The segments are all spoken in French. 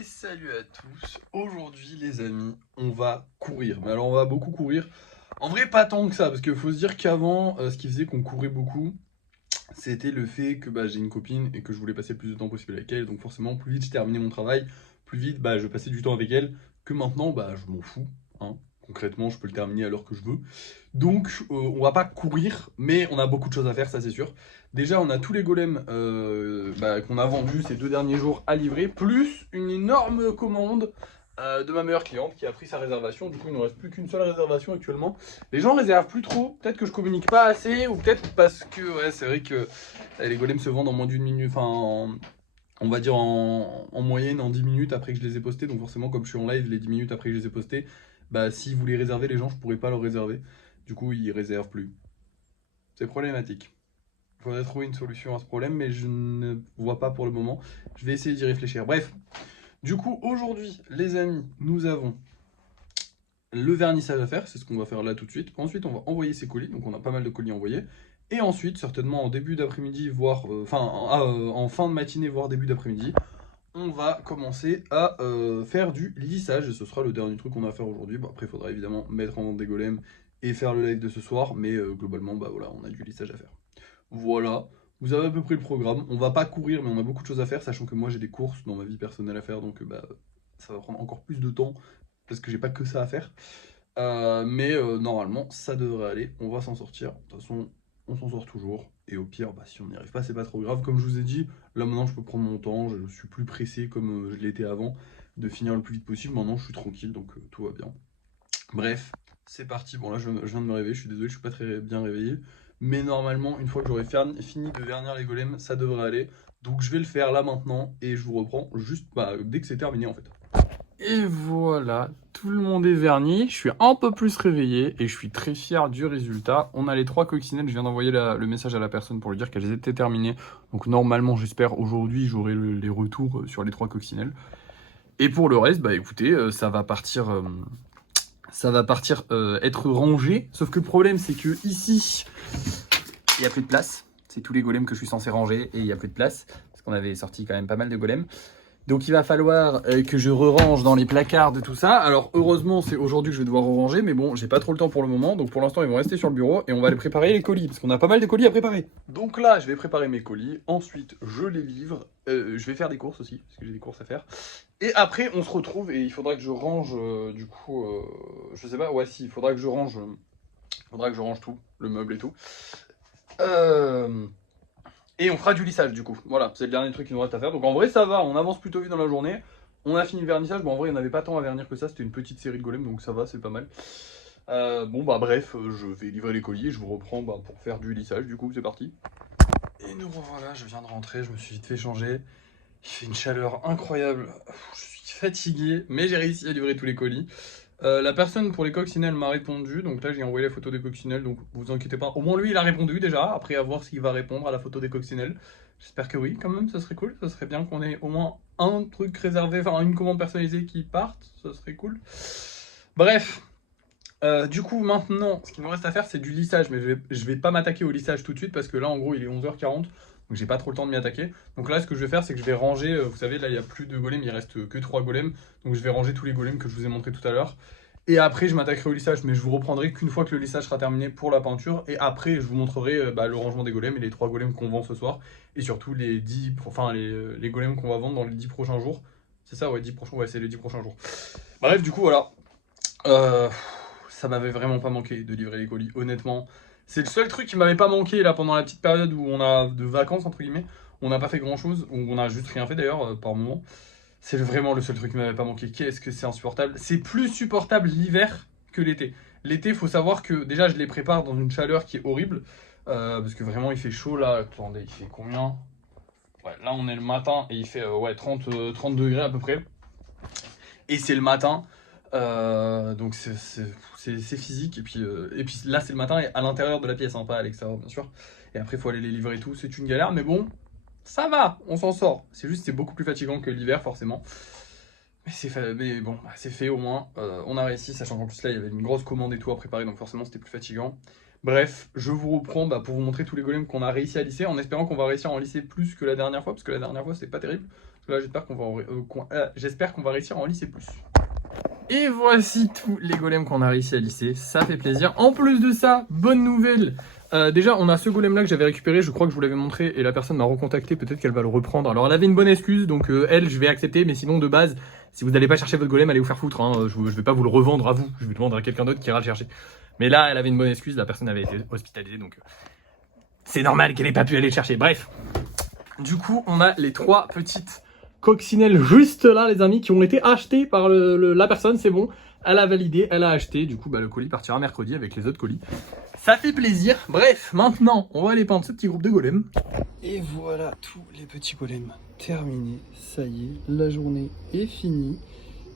Et salut à tous. Aujourd'hui les amis, on va courir. Mais alors on va beaucoup courir. En vrai pas tant que ça, parce qu'il faut se dire qu'avant, ce qui faisait qu'on courait beaucoup, c'était le fait que j'ai une copine et que je voulais passer le plus de temps possible avec elle. Donc forcément, plus vite je terminais mon travail, plus vite je passais du temps avec elle. Que maintenant, je m'en fous, hein. Concrètement, je peux le terminer à l'heure que je veux. Donc, on va pas courir, mais on a beaucoup de choses à faire, ça c'est sûr. Déjà, on a tous les golems qu'on a vendus ces 2 derniers jours à livrer, plus une énorme commande de ma meilleure cliente qui a pris sa réservation. Du coup, il ne nous reste plus qu'une seule réservation actuellement. Les gens réservent plus trop, peut-être que je communique pas assez, ou peut-être parce que ouais, c'est vrai que les golems se vendent en moins d'une minute, on va dire en moyenne en 10 minutes après que je les ai postés. Donc forcément, comme je suis en live, les 10 minutes après que je les ai postés, s'ils voulaient réserver les gens, je pourrais pas leur réserver. Du coup, ils réservent plus. C'est problématique. Il faudrait trouver une solution à ce problème, mais je ne vois pas pour le moment. Je vais essayer d'y réfléchir. Bref, du coup, aujourd'hui, les amis, nous avons le vernissage à faire, c'est ce qu'on va faire là tout de suite. Ensuite, on va envoyer ces colis, donc on a pas mal de colis envoyés. Et ensuite, certainement en début d'après-midi, voire en fin de matinée, voire début d'après-midi, on va commencer à faire du lissage. Et ce sera le dernier truc qu'on va faire aujourd'hui. Après, il faudra évidemment mettre en vente des golems et faire le live de ce soir. Mais globalement, voilà, on a du lissage à faire. Voilà, vous avez à peu près le programme. On va pas courir, mais on a beaucoup de choses à faire, sachant que moi j'ai des courses dans ma vie personnelle à faire. Donc ça va prendre encore plus de temps, parce que j'ai pas que ça à faire. Mais normalement, ça devrait aller. On va s'en sortir. De toute façon, on s'en sort toujours. Et au pire, si on n'y arrive pas, c'est pas trop grave. Comme je vous ai dit, là maintenant, je peux prendre mon temps. Je suis plus pressé comme je l'étais avant de finir le plus vite possible. Maintenant, je suis tranquille, donc tout va bien. Bref, c'est parti. Bon, là, je viens de me réveiller. Je suis désolé, je suis pas très bien réveillé. Mais normalement, une fois que j'aurai fini de vernir les golems, ça devrait aller. Donc, je vais le faire là maintenant. Et je vous reprends juste dès que c'est terminé en fait. Et voilà, tout le monde est verni, je suis un peu plus réveillé et je suis très fier du résultat. On a les 3 coccinelles, je viens d'envoyer le message à la personne pour lui dire qu'elles étaient terminées. Donc normalement, j'espère aujourd'hui, j'aurai les retours sur les 3 coccinelles. Et pour le reste, écoutez, ça va partir être rangé. Sauf que le problème, c'est que ici, il n'y a plus de place. C'est tous les golems que je suis censé ranger et il n'y a plus de place. Parce qu'on avait sorti quand même pas mal de golems. Donc il va falloir que je re-range dans les placards de tout ça. Alors heureusement c'est aujourd'hui que je vais devoir re-ranger, mais bon j'ai pas trop le temps pour le moment. Donc pour l'instant ils vont rester sur le bureau et on va aller préparer les colis. Parce qu'on a pas mal de colis à préparer. Donc là je vais préparer mes colis, ensuite je les livre. Je vais faire des courses aussi, parce que j'ai des courses à faire. Et après on se retrouve et il faudra que je range je sais pas, ouais si, il faudra que je range tout, le meuble et tout. Et on fera du lissage du coup. Voilà, c'est le dernier truc qu'il nous reste à faire. Donc en vrai ça va, on avance plutôt vite dans la journée. On a fini le vernissage. Bon en vrai il n'y en avait pas tant à vernir que ça, c'était une petite série de golems donc ça va, c'est pas mal. Bref, je vais livrer les colis et je vous reprends pour faire du lissage du coup, c'est parti. Et nous revoilà, je viens de rentrer, je me suis vite fait changer. Il fait une chaleur incroyable, je suis fatigué, mais j'ai réussi à livrer tous les colis. La personne pour les coccinelles m'a répondu, donc là j'ai envoyé la photo des coccinelles, donc vous inquiétez pas. Au moins lui il a répondu déjà, après à voir s'il va répondre à la photo des coccinelles. J'espère que oui, quand même, ça serait cool. Ça serait bien qu'on ait au moins un truc réservé, enfin une commande personnalisée qui parte, ça serait cool. Bref, du coup maintenant, ce qu'il nous reste à faire c'est du lissage, mais je vais pas m'attaquer au lissage tout de suite parce que là en gros il est 11h40. Donc j'ai pas trop le temps de m'y attaquer. Donc là ce que je vais faire c'est que je vais ranger, vous savez là il n'y a plus de golems, il reste que 3 golems. Donc je vais ranger tous les golems que je vous ai montré tout à l'heure. Et après je m'attaquerai au lissage, mais je vous reprendrai qu'une fois que le lissage sera terminé pour la peinture. Et après je vous montrerai le rangement des golems et les 3 golems qu'on vend ce soir. Et surtout les golems qu'on va vendre dans les 10 prochains jours. C'est ça, ouais, 10 prochains, ouais, c'est les 10 prochains jours. Bref, du coup voilà. Ça m'avait vraiment pas manqué de livrer les colis, honnêtement. C'est le seul truc qui m'avait pas manqué là pendant la petite période où on a de vacances entre guillemets. On n'a pas fait grand chose, ou on a juste rien fait d'ailleurs par moment. C'est vraiment le seul truc qui m'avait pas manqué. Qu'est-ce que c'est insupportable. C'est plus supportable l'hiver que l'été. L'été, faut savoir que déjà je les prépare dans une chaleur qui est horrible. Parce que vraiment il fait chaud là. Attendez, il fait combien? Ouais, là on est le matin et il fait 30 degrés à peu près. Et c'est le matin. Donc c'est physique. Et puis là c'est le matin et à l'intérieur de la pièce, hein, pas à l'extérieur bien sûr. Et après il faut aller les livrer et tout. C'est une galère, mais bon, ça va, on s'en sort. C'est juste c'est beaucoup plus fatigant que l'hiver forcément. Mais bon, c'est fait au moins. On a réussi, sachant qu'en plus là il y avait une grosse commande et tout à préparer, donc forcément c'était plus fatigant. Bref, je vous reprends pour vous montrer tous les golems qu'on a réussi à lisser, en espérant qu'on va réussir à en lisser plus que la dernière fois, parce que la dernière fois c'était pas terrible. Parce Là, j'espère qu'on va réussir à en lisser plus. Et voici tous les golems qu'on a réussi à lisser, ça fait plaisir. En plus de ça, bonne nouvelle, déjà on a ce golem là que j'avais récupéré, je crois que je vous l'avais montré et la personne m'a recontacté, peut-être qu'elle va le reprendre. Alors elle avait une bonne excuse, donc elle je vais accepter, mais sinon de base, si vous n'allez pas chercher votre golem, allez vous faire foutre, hein. Je vais pas vous le revendre à vous, je vais le vendre à quelqu'un d'autre qui ira le chercher. Mais là elle avait une bonne excuse, la personne avait été hospitalisée, donc c'est normal qu'elle ait pas pu aller le chercher. Bref, du coup on a les 3 petites coccinelles juste là les amis qui ont été achetées par la personne, c'est bon, elle a validé, elle a acheté, du coup bah, le colis partira mercredi avec les autres colis. Ça fait plaisir. Bref, maintenant on va aller peindre ce petit groupe de golems. Et voilà tous les petits golems terminés, ça y est, la journée est finie.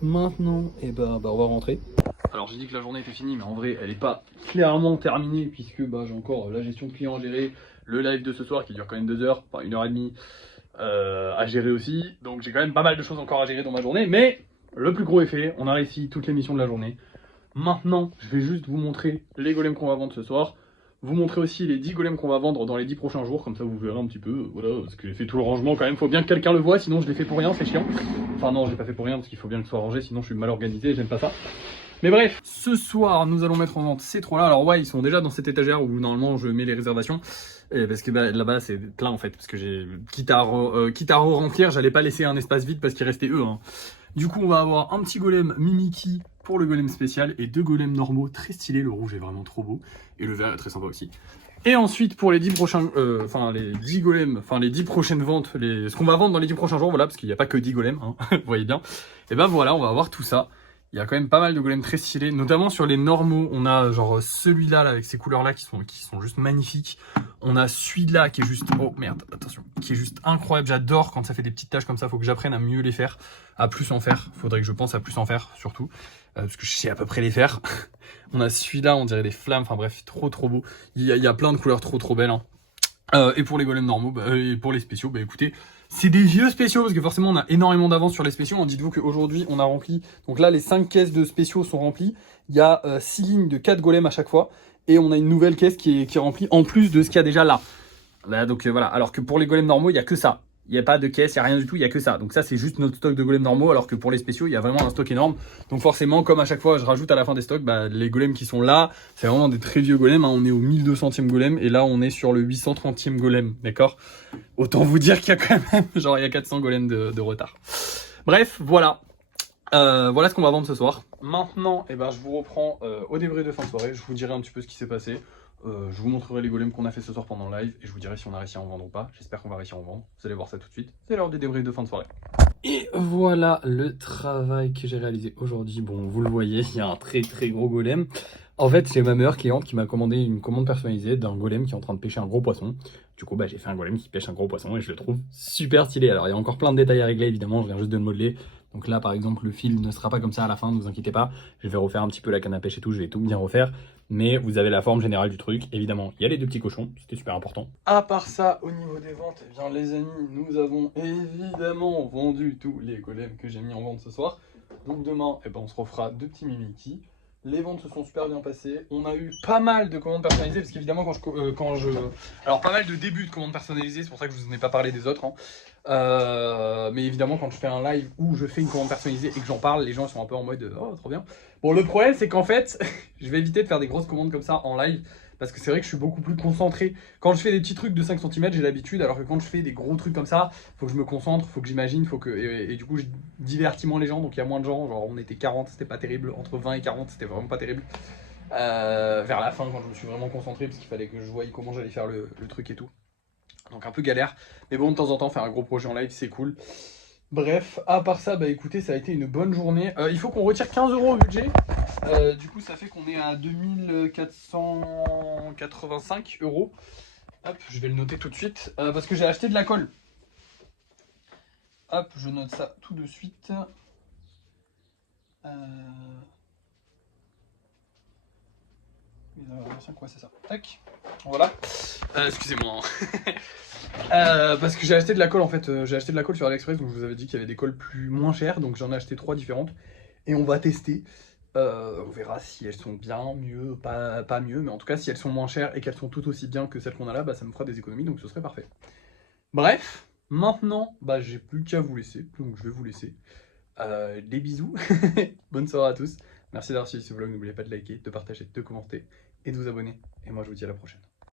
Maintenant, et on va rentrer. Alors j'ai dit que la journée était finie, mais en vrai elle est pas clairement terminée puisque j'ai encore la gestion de clients à gérer, le live de ce soir qui dure quand même 2 heures, enfin 1h30. À gérer aussi, donc j'ai quand même pas mal de choses encore à gérer dans ma journée, mais le plus gros est fait, on a réussi toutes les missions de la journée. Maintenant, je vais juste vous montrer les golems qu'on va vendre ce soir, vous montrer aussi les 10 golems qu'on va vendre dans les 10 prochains jours, comme ça vous verrez un petit peu, voilà, parce que j'ai fait tout le rangement quand même, faut bien que quelqu'un le voit, sinon je l'ai fait pour rien, c'est chiant. Enfin non, je l'ai pas fait pour rien, parce qu'il faut bien que ce soit rangé, sinon je suis mal organisé, j'aime pas ça. Mais bref, ce soir, nous allons mettre en vente ces 3 là. Alors ouais, ils sont déjà dans cette étagère où normalement je mets les réservations. Parce que là-bas c'est plein en fait. Parce que quitte à remplir, j'allais pas laisser un espace vide parce qu'il restait eux. Hein. Du coup, on va avoir un petit golem Mimiki pour le golem spécial et 2 golems normaux très stylés. Le rouge est vraiment trop beau. Et le vert est très sympa aussi. Et ensuite, pour les 10 prochains, les 10 golems, les 10 prochaines ventes, ce qu'on va vendre dans les 10 prochains jours, voilà, parce qu'il n'y a pas que 10 golems, hein, vous voyez bien. Et voilà, on va avoir tout ça. Il y a quand même pas mal de golems très stylés, notamment sur les normaux. On a genre celui-là là, avec ces couleurs-là qui sont juste magnifiques. On a celui-là qui est juste... Oh merde, attention. Qui est juste incroyable. J'adore quand ça fait des petites taches comme ça. Faut que j'apprenne à mieux les faire, à plus en faire. Faudrait que je pense à plus en faire, surtout. Parce que je sais à peu près les faire. On a celui-là, on dirait des flammes. Enfin bref, trop beau. Il y a plein de couleurs trop belles. Hein. Et pour les golems normaux, et pour les spéciaux, écoutez... C'est des vieux spéciaux parce que forcément on a énormément d'avance sur les spéciaux. Dites-vous qu'aujourd'hui on a rempli, donc là les 5 caisses de spéciaux sont remplies. Il y a 6 lignes de 4 golems à chaque fois. Et on a une nouvelle caisse qui est remplie en plus de ce qu'il y a déjà là. Donc voilà, alors que pour les golems normaux il n'y a que ça. Il n'y a pas de caisse, il n'y a rien du tout, il n'y a que ça. Donc ça c'est juste notre stock de golems normaux alors que pour les spéciaux il y a vraiment un stock énorme. Donc forcément comme à chaque fois je rajoute à la fin des stocks, les golems qui sont là, c'est vraiment des très vieux golems. Hein. On est au 1200e golem et là on est sur le 830e golem, d'accord ? Autant vous dire qu'il y a quand même, il y a 400 golems de retard. Bref, voilà. Voilà ce qu'on va vendre ce soir. Maintenant, je vous reprends au débrief de fin de soirée. Je vous dirai un petit peu ce qui s'est passé. Je vous montrerai les golems qu'on a fait ce soir pendant le live. Et je vous dirai si on a réussi à en vendre ou pas. J'espère qu'on va réussir à en vendre. Vous allez voir ça tout de suite. C'est l'heure du débrief de fin de soirée. Et voilà le travail que j'ai réalisé aujourd'hui. Bon, vous le voyez, il y a un très gros golem. En fait, c'est ma meilleure cliente qui m'a commandé une commande personnalisée d'un golem qui est en train de pêcher un gros poisson. Du coup, j'ai fait un golem qui pêche un gros poisson et je le trouve super stylé. Alors, il y a encore plein de détails à régler, évidemment. Je viens juste de le modeler. Donc là, par exemple, le fil ne sera pas comme ça à la fin, ne vous inquiétez pas. Je vais refaire un petit peu la canne à pêche et tout, je vais tout bien refaire. Mais vous avez la forme générale du truc. Évidemment, il y a les 2 petits cochons, c'était super important. À part ça, au niveau des ventes, les amis, nous avons évidemment vendu tous les golems que j'ai mis en vente ce soir. Donc demain, on se refera 2 petits Mimiki. Les ventes se sont super bien passées. On a eu pas mal de commandes personnalisées parce qu'évidemment alors pas mal de débuts de commandes personnalisées, c'est pour ça que je vous en ai pas parlé des autres. Hein. Mais évidemment quand je fais un live où je fais une commande personnalisée et que j'en parle, les gens sont un peu en mode oh trop bien. Bon le problème c'est qu'en fait, je vais éviter de faire des grosses commandes comme ça en live. Parce que c'est vrai que je suis beaucoup plus concentré. Quand je fais des petits trucs de 5 cm, j'ai l'habitude, alors que quand je fais des gros trucs comme ça, faut que je me concentre, faut que j'imagine, et du coup je divertis moins les gens, donc il y a moins de gens. Genre on était 40, c'était pas terrible. Entre 20 et 40, c'était vraiment pas terrible. Vers la fin, quand je me suis vraiment concentré, parce qu'il fallait que je voie comment j'allais faire le truc et tout. Donc un peu galère. Mais bon, de temps en temps, faire un gros projet en live, c'est cool. Bref, à part ça, écoutez, ça a été une bonne journée. Il faut qu'on retire 15 € au budget. Du coup, ça fait qu'on est à 2485 €. Hop, je vais le noter tout de suite. Parce que j'ai acheté de la colle. Hop, je note ça tout de suite. Quoi, c'est ça. Tac. Voilà. Excusez-moi. Parce que j'ai acheté de la colle en fait. J'ai acheté de la colle sur AliExpress. Donc je vous avais dit qu'il y avait des colles moins chères. Donc j'en ai acheté 3 différentes. Et on va tester. On verra si elles sont bien, mieux, pas mieux. Mais en tout cas, si elles sont moins chères et qu'elles sont tout aussi bien que celles qu'on a là, ça me fera des économies. Donc ce serait parfait. Bref. Maintenant, bah, j'ai plus qu'à vous laisser, donc je vais vous laisser. Des bisous, bonne soirée à tous. Merci d'avoir suivi ce vlog, n'oubliez pas de liker, de partager, de commenter et de vous abonner. Et moi je vous dis à la prochaine.